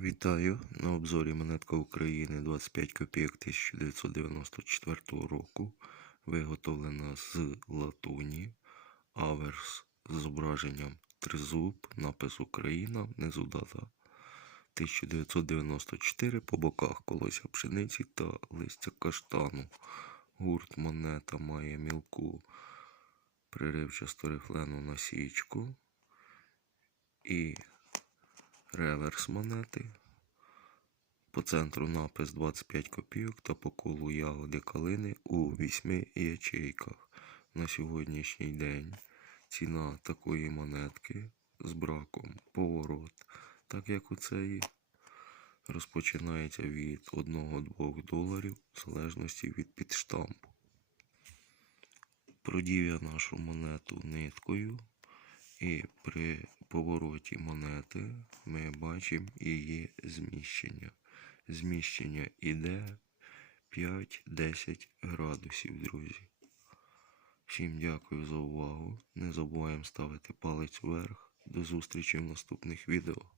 Вітаю! На обзорі монетка України 25 копійок 1994 року. Виготовлена з латуні. Аверс з зображенням тризуб, напис Україна, внизу дата 1994, по боках колося пшениці та листя каштану. Гурт монета має мілку приривчасту рифлену насічку і реверс монети. По центру напис 25 копійок та по колу ягоди калини у 8 ячейках. На сьогоднішній день ціна такої монетки з браком поворот, так як у цієї, розпочинається від 1-2 доларів в залежності від підштампу. Продів я нашу монету ниткою. І при повороті монети ми бачимо її зміщення. Зміщення іде 5-10 градусів, друзі. Всім дякую за увагу. Не забуваємо ставити палець вверх. До зустрічі в наступних відео.